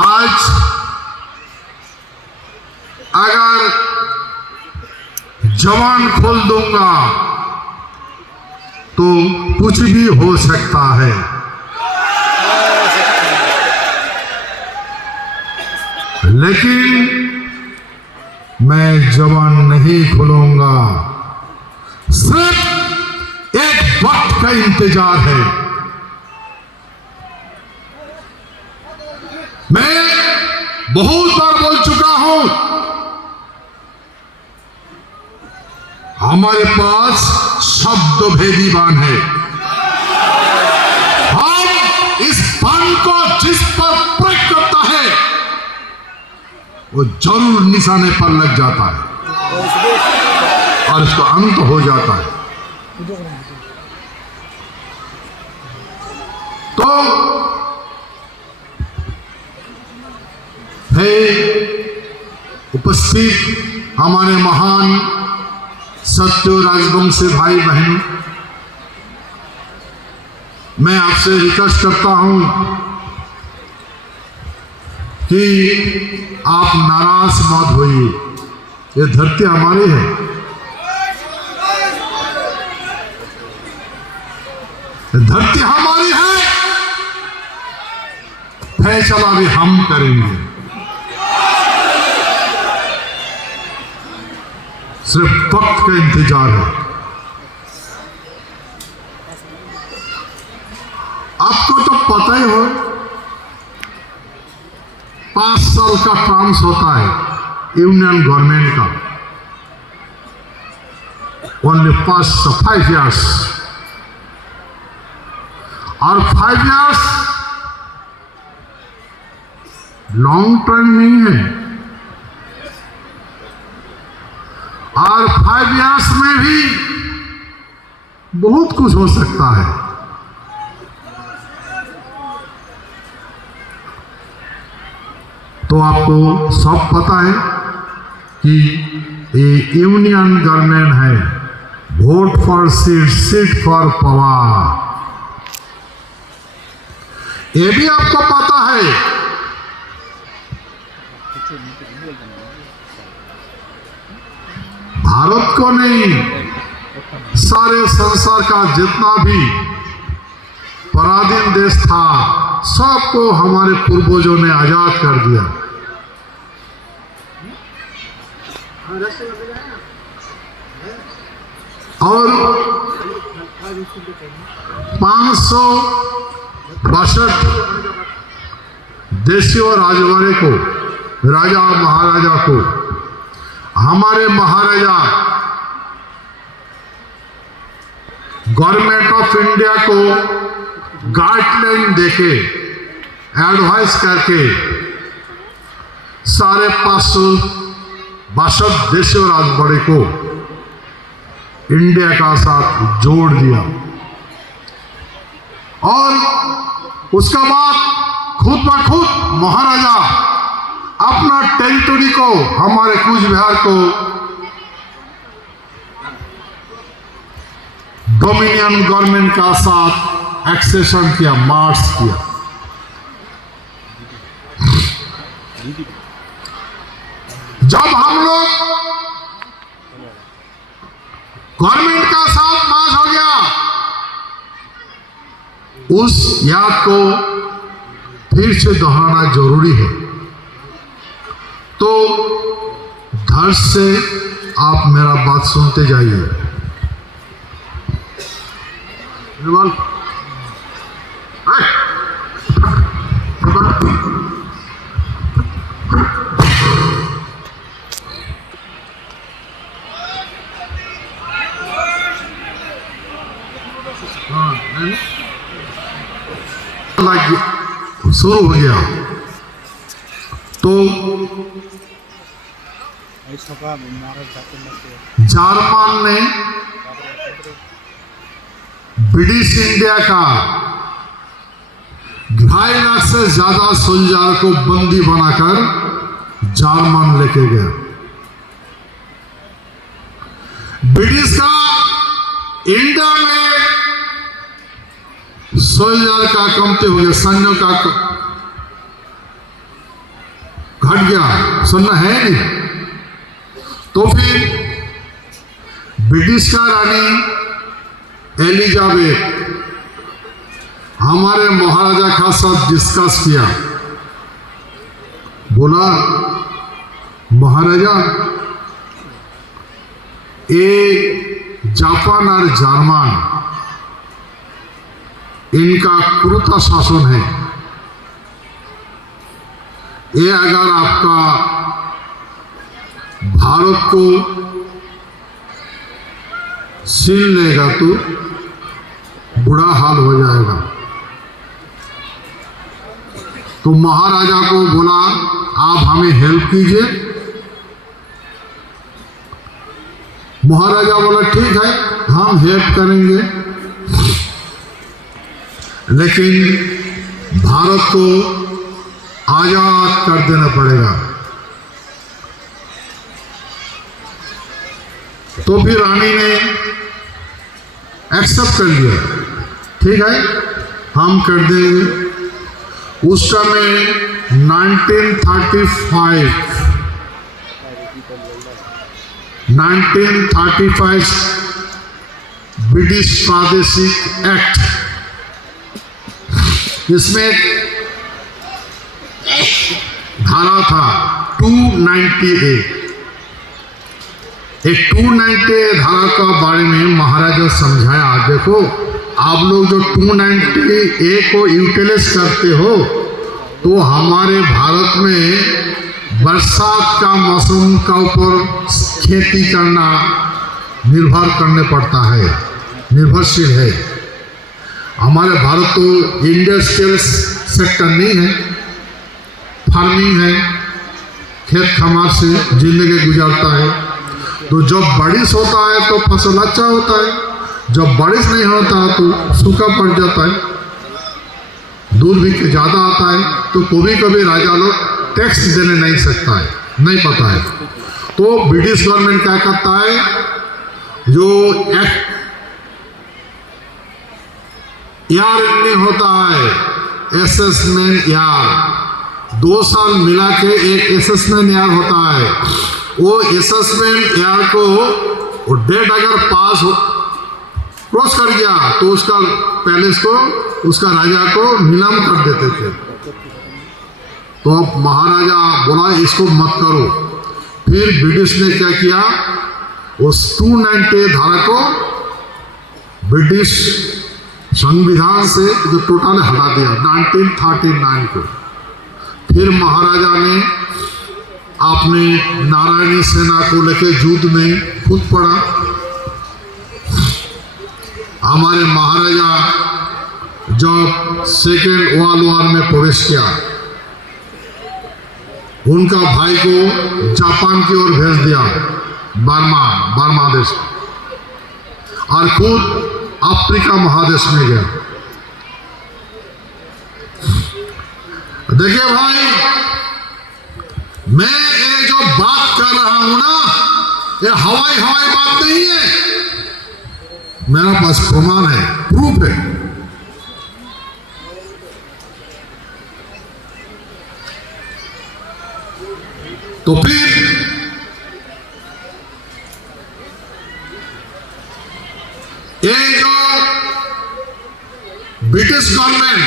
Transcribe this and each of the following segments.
आज अगर जवान खोल दूंगा तो कुछ भी हो सकता है, लेकिन मैं जवान नहीं खोलूंगा। सिर्फ एक वक्त का इंतजार है। मैं बहुत बार बोल चुका हूं, हमारे पास शब्द भेदी बाण है। हम इस बाण को जिस पर प्रयोग करता है वो जरूर निशाने पर लग जाता है और इसका अंत हो जाता है। तो हे उपस्थित हमारे महान सत्य राजवंशी भाई बहन, मैं आपसे रिक्वेस्ट करता हूं कि आप नाराज मत होइए। ये धरती हमारी है, धरती हमारी है, फैसला भी हम करेंगे। सिर्फ वक्त का इंतजार है। आपको तो पता ही हो, 5 साल का टर्म्स होता है यूनियन गवर्नमेंट का, ओनली 5 years, और 5 years लॉन्ग टर्म नहीं है। और 5 years में भी बहुत कुछ हो सकता है। तो आपको सब पता है कि ये यूनियन गवर्नमेंट है, vote for seat, seat for power. ये भी आपको पता है। भारत को नहीं, सारे संसार का जितना भी पराधीन देश था सबको हमारे पूर्वजों ने आजाद कर दिया। और 562 देशियों राजवाड़े को, राजा महाराजा को, हमारे महाराजा गवर्नमेंट ऑफ इंडिया को गाइडलाइन देके, एडवाइस करके सारे 562 देशियों राजवाड़े को इंडिया का साथ जोड़ दिया। और उसका बाद खुद ब खुद महाराजा अपना टेरिटरी को, हमारे कूच बिहार को डोमिनियन गवर्नमेंट का साथ एक्सेशन किया, मार्च किया। जब हम लोग गवर्नमेंट का साथ मार्च हो गया, उस याद को फिर से दोहराना जरूरी है। तो धैर्य से आप मेरा बात सुनते जाइए। शुरू हो गया तो जार्मन ने ब्रिटिश इंडिया का 2.5 लाख से ज्यादा सोल्जर को बंदी बनाकर जार्मन लेके गया। ब्रिटिश का इंडिया में सोल्जर का कमते हो गया, सैन्यों का घट गया, सुनना है नहीं। तो फिर ब्रिटिश का रानी एलिजाबेथ हमारे महाराजा का साथ डिस्कस किया, बोला महाराजा ये जापान और जर्मन इनका क्रूरता शासन है, ये अगर आपका भारत को छीन लेगा तो बुरा हाल हो जाएगा। तो महाराजा को बोला आप हमें हेल्प कीजिए। महाराजा बोला ठीक है हम हेल्प करेंगे, लेकिन भारत को आजाद कर देना पड़ेगा। तो फिर रानी ने एक्सेप्ट कर लिया, ठीक है हम कर देंगे। उस समय 1935 ब्रिटिश प्रादेशिक एक्ट, इसमें एक धारा था 290A। एक 290A धारा का बारे में महाराजा समझाया, देखो आप लोग जो 290A को यूटिलाइज करते हो तो हमारे भारत में बरसात का मौसम का ऊपर खेती करना निर्भर करने पड़ता है, निर्भरशील है। हमारे भारत तो इंडस्ट्रियल सेक्टर नहीं है, फार्मिंग है, खेत खमार से जिंदगी गुजारता है। तो जब बारिश होता है तो फसल अच्छा होता है, जब बारिश नहीं होता तो सूखा पड़ जाता है, दूध भी ज़्यादा आता है। तो कभी कभी राजा लोग टैक्स देने नहीं सकता है, नहीं पता है। तो ब्रिटिश गवर्नमेंट क्या करता है, जो यार एंडिंग होता है असेसमेंट यार, 2 साल मिला के एक असेसमेंट यार होता है। वो असेसमेंट यार को वो डेट अगर पास हो क्रॉस कर गया तो उसका पैलेस को, उसका राजा को नीलाम कर देते थे। तो अब महाराजा बोला इसको मत करो। फिर ब्रिटिश ने क्या किया, उस 290 धारा को ब्रिटिश संविधान से जो टोटल हटा दिया 1939 को। फिर महाराजा ने अपने नारायणी सेना को लेकर युद्ध में कूद पड़ा। हमारे महाराजा जब सेकेंड वर्ल्ड वॉर में प्रवेश किया, उनका भाई को जापान की ओर भेज दिया, बर्मा देश, और खुद अफ्रीका महादेश में गया। देखिए भाई, मैं ये जो बात कर रहा हूं ना, ये हवाई बात नहीं है, मेरा पास प्रमाण है, प्रूफ है। तो फिर ये जो ब्रिटिश गवर्नमेंट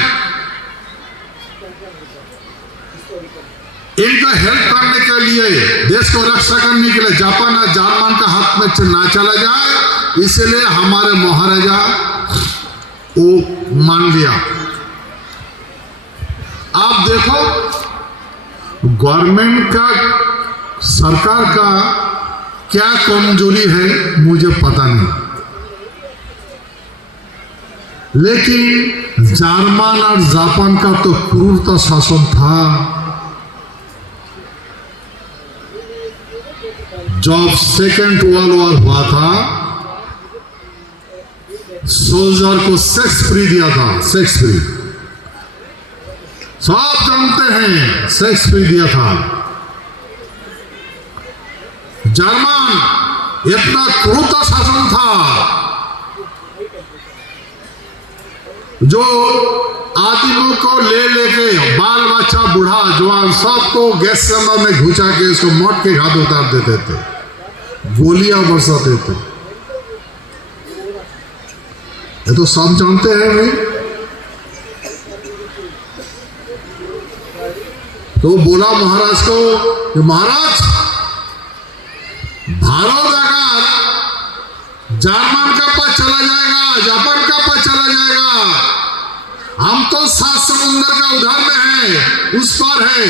इनको हेल्प करने के लिए, देश को रक्षा करने के लिए जापान और जर्मन का हाथ में ना चला जाए, इसलिए हमारे महाराजा वो मान लिया। आप देखो गवर्नमेंट का, सरकार का क्या कमजोरी है मुझे पता नहीं, लेकिन जर्मन और जापान का तो क्रूरता शासन था। जब सेकेंड वर्ल्ड वॉर हुआ था, सोल्जर को सेक्स फ्री दिया था, सेक्स फ्री, सब जानते हैं, सेक्स फ्री दिया था। जर्मन इतना क्रूरता शासन था जो आदमियों को ले लेके बाल बच्चा बूढ़ा जवान सबको गैस चैम्बर में घुसा के इसको मौत के घाट उतार देते थे, गोलियां बरसाते थे। ये तो सब जानते हैं भाई। तो बोला महाराज को कि महाराज, भारत अगर जर्मन का पास चला जाएगा, जापान का पास चला जाएगा, हम तो 7 समुंदर का उधर में है, उस पार है।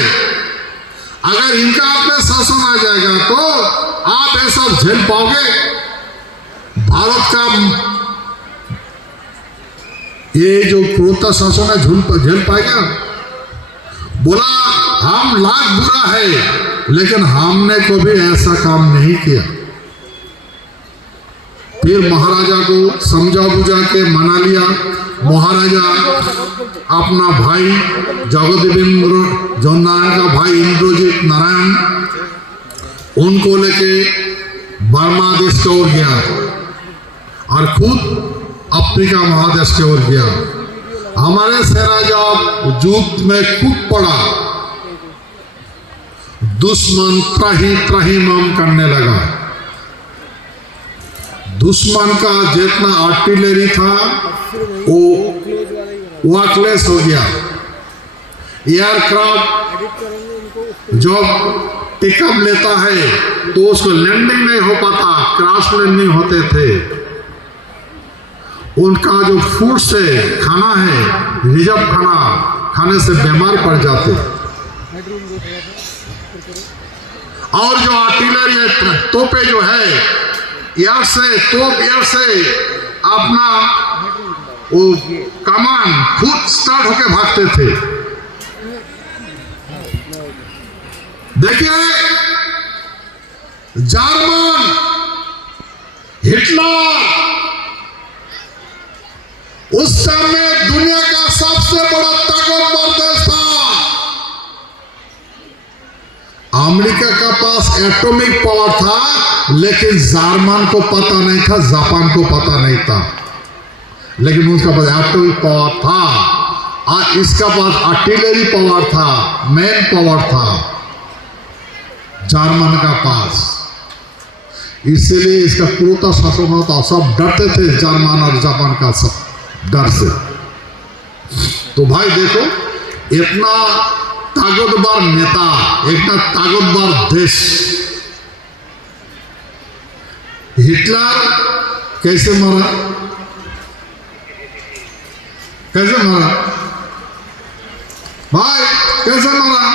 अगर इनका आप में शासन आ जाएगा तो आप ये सब झेल पाओगे? भारत का ये जो क्रूरता शासन है झेल पाएगा? बोला हम लाख बुरा है, लेकिन हमने कभी ऐसा काम नहीं किया। फिर महाराजा को समझा बुझा के मना लिया। महाराजा अपना भाई जगदेवेंद्र जो नारायण का भाई इंद्रजीत नारायण, उनको लेके बर्मा देश की ओर गया और खुद अफ्रीका महादेश की ओर गया। हमारे सेना जब युद्ध में कूद पड़ा, दुश्मन त्राही त्राही माम करने लगा। दुश्मन का जितना आर्टिलरी था वो वाकलेस हो गया। एयरक्राफ्ट जब टेकअप लेता है तो उसको लैंडिंग नहीं हो पाता, क्रैश लैंडिंग होते थे। उनका जो फूड से खाना है, रिजर्व खाना खाने से बीमार पड़ जाते। और जो आर्टिलरी है, तोपे जो है, एयर से अपना वो कमान खुद स्टार्ट होके भागते थे। देखिए जर्मन, हिटलर उस समय दुनिया का सबसे बड़ा ताकतवर देश था। अमेरिका का पास एटॉमिक पावर था, लेकिन जर्मन को पता नहीं था, जापान को पता नहीं था, लेकिन उसका पास एटॉमिक पावर था और इसका पास आर्टिलरी पावर था, मैन पावर था जर्मन का पास। इसलिए इसका क्रूरता शासन होता, सब डरते थे जर्मन और जापान का सब डर से। तो भाई देखो, इतना ताकतवर नेता, इतना ताकतवर देश, हिटलर कैसे मरा? कैसे मरा भाई, कैसे मरा?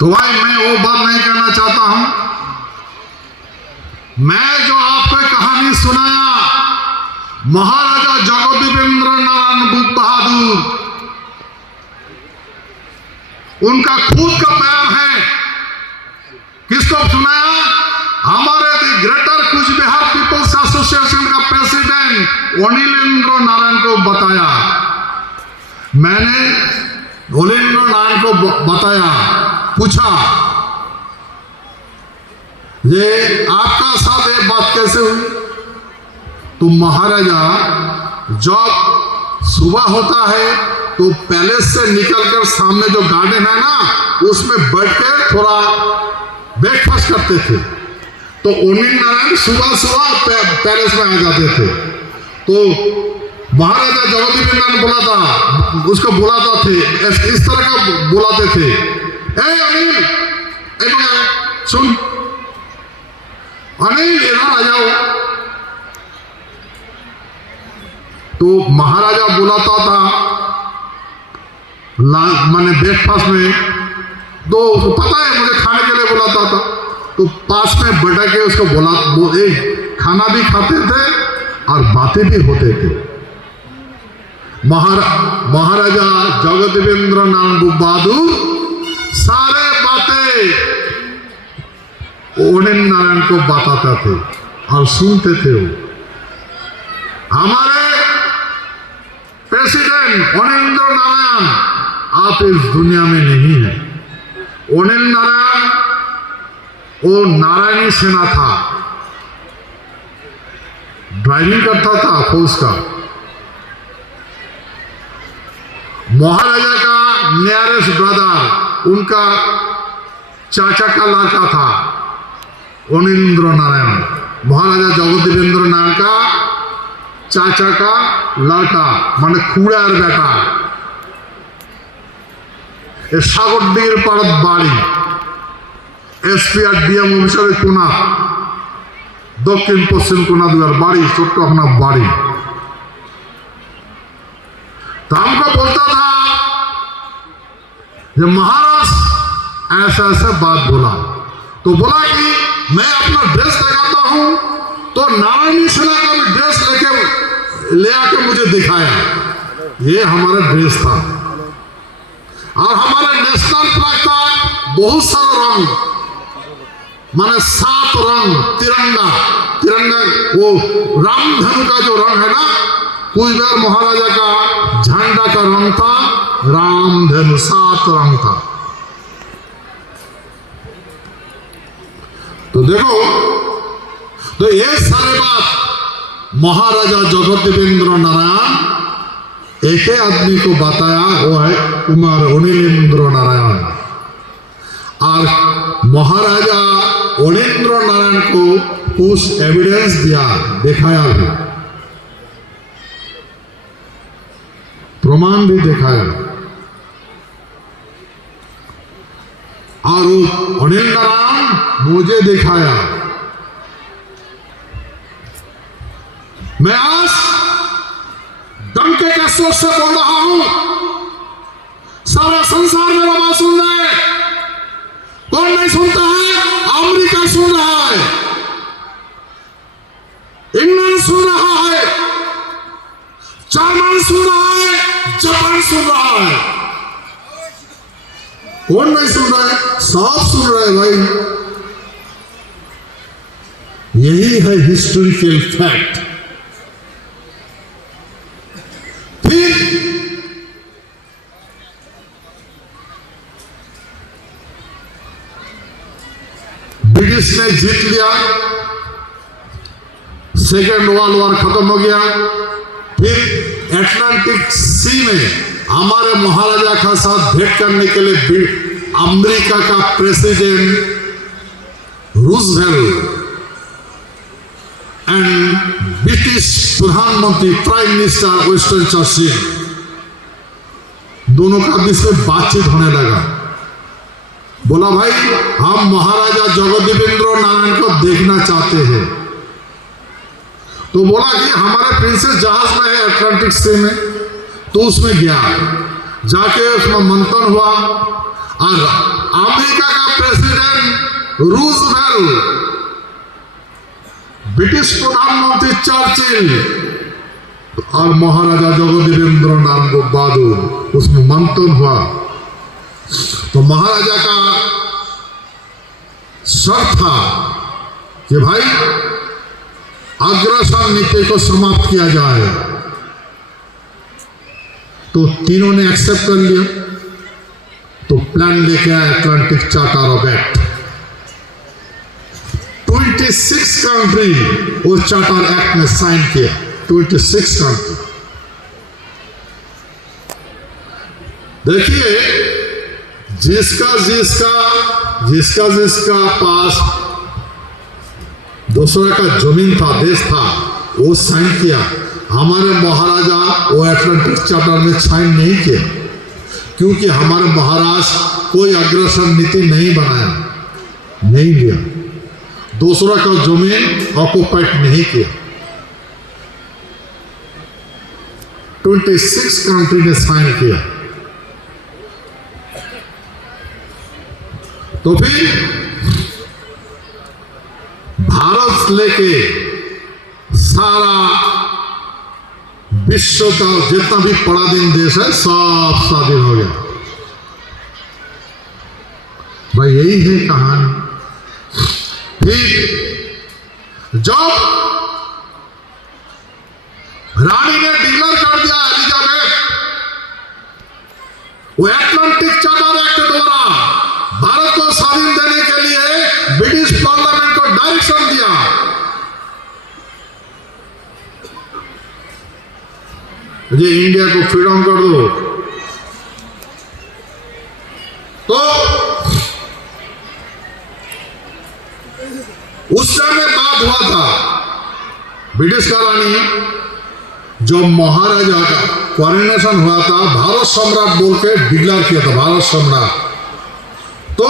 तो भाई मैं वो बात नहीं कहना चाहता हूं। मैं जो आपको कहानी सुनाया, महाराजा जगदेवेंद्र नारायण बहादुर, उनका खुद का बयान है। किसको सुनाया? हमारे द ग्रेटर कुछ बिहार पीपल्स एसोसिएशन का प्रेसिडेंट अनिलेंद्र नारायण को बताया। मैंने अनिलेंद्र नारायण को बताया, पूछा ये आपका साथ ये बात कैसे हुई? तो महाराजा जब सुबह होता है तो पैलेस से निकलकर सामने जो गार्डन है ना, उसमें बैठ के थोड़ा ब्रेकफास्ट करते थे। तो अनिल नारायण सुबह सुबह पैलेस में आ जाते थे। तो महाराजा जगदेवेंद्र नारायण बुलाता, उसको बुलाता थे, इस तरह का बुलाते थे, ए अनिल, सुन अनिल, इधर आ जाओ। तो महाराजा बुलाता था मैंने ब्रेकफास्ट में, तो उसको पता है मुझे खाने के लिए बुलाता था। तो पास में बैठ के उसको खाना भी खाते थे और बातें भी होते थे। महाराजा जगदेवेंद्र नारायण बहादुर सारे बातें अनिल नारायण को बताते थे और सुनते थे। वो हमारे प्रेसिडेंट अनिलेंद्र नारायण आप इस दुनिया में नहीं है। अनिल नारायण वो नारायणी सेना था, ड्राइविंग करता था फौज का। महाराजा का नियरेस्ट ब्रदर, उनका चाचा का लड़का था अनिलेंद्र नारायण, महाराजा जगदेवेंद्र नारायण का चाचा का लड़का, माने खुड़ार बेटा। सागरदीघिर पाड़त बाड़ी, एसपी और डीएम অফিসারের কোনা, दक्षिण पश्चिम कोना दुआर बाड़ी, छोट्ट अपना बाड़ी। तो हमको बोलता था जब महाराज ऐसा ऐसा बात बोला, तो बोला कि मैं अपना ड्रेस दिखाता हूं, तो नारायणी सेना का भी ड्रेस लेके ले आके मुझे दिखाया। ये हमारा ड्रेस था और हमारा नेशनल फ्लैग था बहुत सारा रंग, माने 7 रंग तिरंगा। तिरंगा वो रामधनु का जो रंग है ना, कुछ महाराजा का झंडा का रंग था रामधनु, 7 रंग था। तो देखो, तो ये सारे बात महाराजा जगदेवेंद्र नारायण एक ही आदमी को बताया, वो है कुमार अनिलेंद्र नारायण। और महाराजा अनिलेंद्र नारायण को कुछ एविडेंस दिया, दिखाया भी, प्रमाण भी दिखाया। और अनिल नारायण मुझे दिखाया। मैं आज डंके के शोर से बोल रहा हूं, सारा संसार मेरा बात सुन रहा है। कौन नहीं सुनता है? अमेरिका सुन रहा है, इंग्लैंड सुन रहा है, जर्मन सुन रहा है, जापान सुन रहा है। कौन नहीं सुन रहा है? सब सुन रहा है भाई। यही है हिस्टोरिकल फैक्ट। फिर ब्रिटिश ने जीत लिया, सेकेंड वर्ल्ड वॉर खत्म हो गया। फिर अटलांटिक सी में हमारे महाराजा का साथ भेंट करने के लिए अमेरिका का प्रेसिडेंट रूजवेल्ट एंड ब्रिटिश प्रधानमंत्री प्राइम मिनिस्टर विंस्टन चर्चिल, दोनों का बीच में बातचीत होने लगा। बोला भाई हम महाराजा जगदेवेंद्र नारायण को देखना चाहते हैं। तो बोला कि हमारे प्रिंसेस जहाज में है अटलांटिक सी में, तो उसमें गया, जाके उसमें मंथन हुआ और अमेरिका का प्रेसिडेंट रूजवेल्ट, ब्रिटिश प्रधानमंत्री चर्चिल और महाराजा जगदेवेंद्र नारायण को बाद उसमें मंथन हुआ। तो महाराजा का शर्त था कि भाई अग्रसर नीति को समाप्त किया जाए। तो तीनों ने एक्सेप्ट कर लिया। तो प्लान लेके आया Atlantic charter of act. 26 country वो चार्टर एक्ट में साइन किया, 26 कंट्री। देखिए जिसका पास दूसरा का जमीन था, देश था, वो साइन किया। हमारे महाराजा वो अटलांटिक चार्टर में साइन नहीं किया, क्योंकि हमारे महाराज कोई अग्रसर नीति नहीं बनाया, नहीं लिया, दूसरा का जमीन ऑक्युपाइड नहीं किया। 26 कंट्री ने साइन किया। तो फिर भारत लेके सारा विश्व का जितना भी पराधीन देश है सब स्वाधीन हो गया। भाई यही है कहानी। फिर जब रानी ने डिक्लेयर कर दिया एलिजाबेथ, वो अटलांटिक चार्टर एक्ट द्वारा भारत को स्वाधीन देने के लिए ब्रिटिश ये इंडिया को फ्रीडम कर दो। तो उस समय बात हुआ था ब्रिटिश कॉलोनी जो महाराजा का कॉरोनेशन हुआ था, भारत सम्राट बोल के डिक्लेयर किया था, भारत सम्राट। तो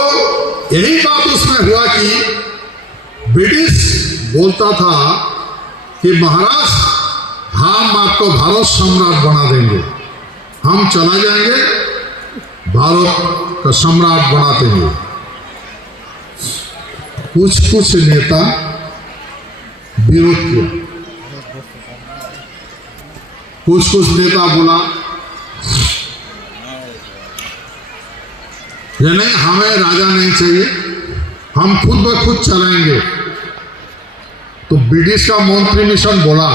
यही बात उसमें हुआ कि ब्रिटिश बोलता था कि महाराज हम आपको भारत सम्राट बना देंगे, हम चला जाएंगे, भारत का सम्राट बना देंगे। कुछ नेता विरोध किया, कुछ नेता बोला ये नहीं, हमें राजा नहीं चाहिए, हम खुद ब खुद चलाएंगे। तो ब्रिटिश का मंत्री मिशन बोला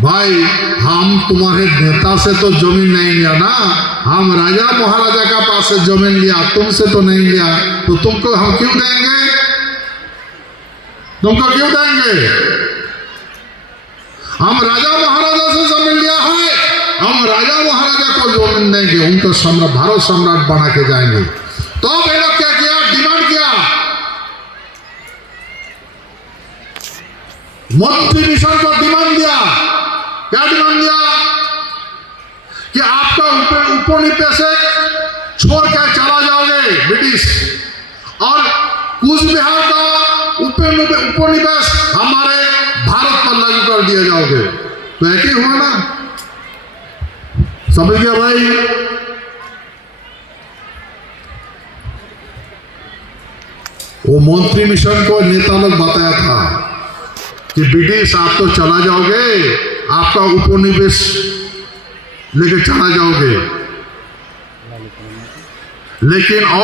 भाई हम तुम्हारे नेता से तो जमीन नहीं लिया ना, हम राजा महाराजा का पास से जमीन लिया, तुमसे तो नहीं लिया, तो तुमको हम क्यों देंगे, तुमको क्यों देंगे? हम राजा महाराजा से जमीन लिया है, हम राजा महाराजा को जमीन देंगे, उनको सम्राट भारत सम्राट बना के जाएंगे। तो वे लोग क्या किया, डिमांड किया, मंत्री मिशन को डिमांड दिया। क्या डिमांड दिया कि आपका उपनिवेश छोड़ कर चला जाओगे ब्रिटिश, और कूच बिहार का उपनिवेश हमारे भारत पर लागू कर दिया जाओगे। तो एक ही हुआ ना, समझ गया भाई? वो मंत्री मिशन को नेता लोग बताया था कि ब्रिटिश आप तो चला जाओगे, आपका उपनिवेश लेके चला जाओगे, लेकिन और